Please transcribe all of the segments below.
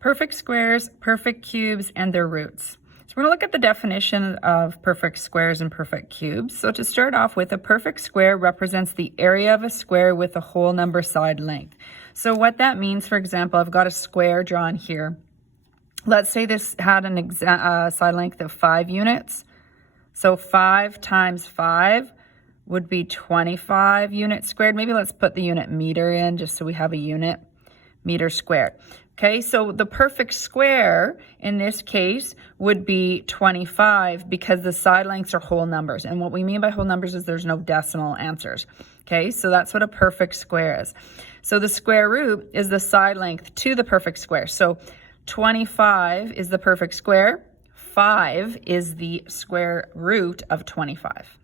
perfect squares, perfect cubes, and their roots. So we're going to look at the definition of perfect squares and perfect cubes. So to start off with, a perfect square represents the area of a square with a whole number side length. So what that means, for example, I've got a square drawn here. Let's say this had an side length of 5 units. So 5 times 5 would be 25 units squared. Maybe let's put the unit meter in just so we have a unit, meter squared. Okay, so the perfect square in this case would be 25 because the side lengths are whole numbers. And what we mean by whole numbers is there's no decimal answers. Okay, so that's what a perfect square is. So the square root is the side length to the perfect square. So 25 is the perfect square. 5 is the square root of 25.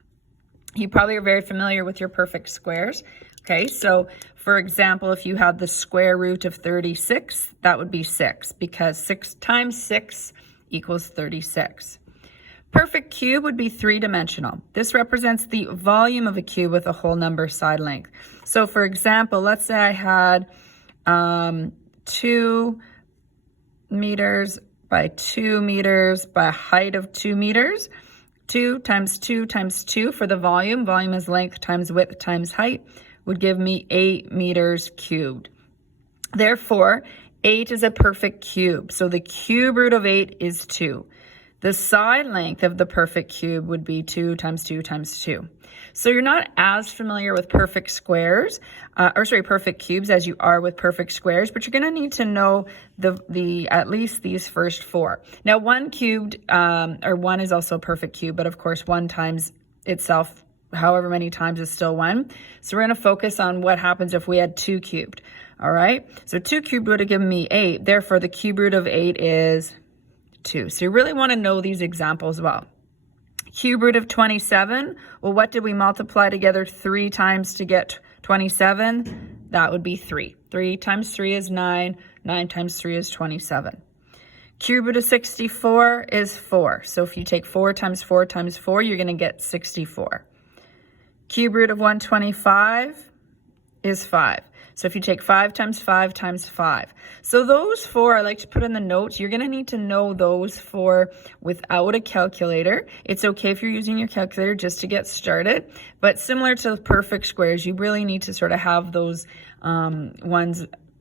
You probably are very familiar with your perfect squares. Okay, so for example, if you had the square root of 36, that would be 6 because 6 times 6 equals 36. Perfect cube would be three-dimensional. This represents the volume of a cube with a whole number side length. So for example, let's say I had 2 meters by 2 meters by a height of 2 meters. 2 times 2 times 2 for the volume. Volume is length times width times height would give me 8 meters cubed. Therefore, 8 is a perfect cube. So the cube root of 8 is 2. The side length of the perfect cube would be 2 times 2 times 2. So you're not as familiar with perfect squares, perfect cubes as you are with perfect squares, but you're going to need to know the at least these first 4. Now, 1 cubed, or 1 is also a perfect cube, but of course 1 times itself, however many times, is still 1. So we're going to focus on what happens if we had 2 cubed. All right, so 2 cubed would have given me 8. Therefore, the cube root of 8 is 2. So you really want to know these examples well. Cube root of 27, well, what did we multiply together 3 times to get 27? That would be 3. 3 times 3 is 9. 9 times 3 is 27. Cube root of 64 is 4. So if you take 4 times 4 times 4, you're going to get 64. Cube root of 125 is 5. So if you take 5 times 5 times 5. So those 4, I like to put in the notes. You're going to need to know those 4 without a calculator. It's okay if you're using your calculator just to get started. But similar to perfect squares, you really need to sort of have those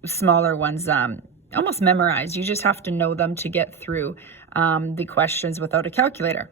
smaller ones, almost memorized. You just have to know them to get through the questions without a calculator.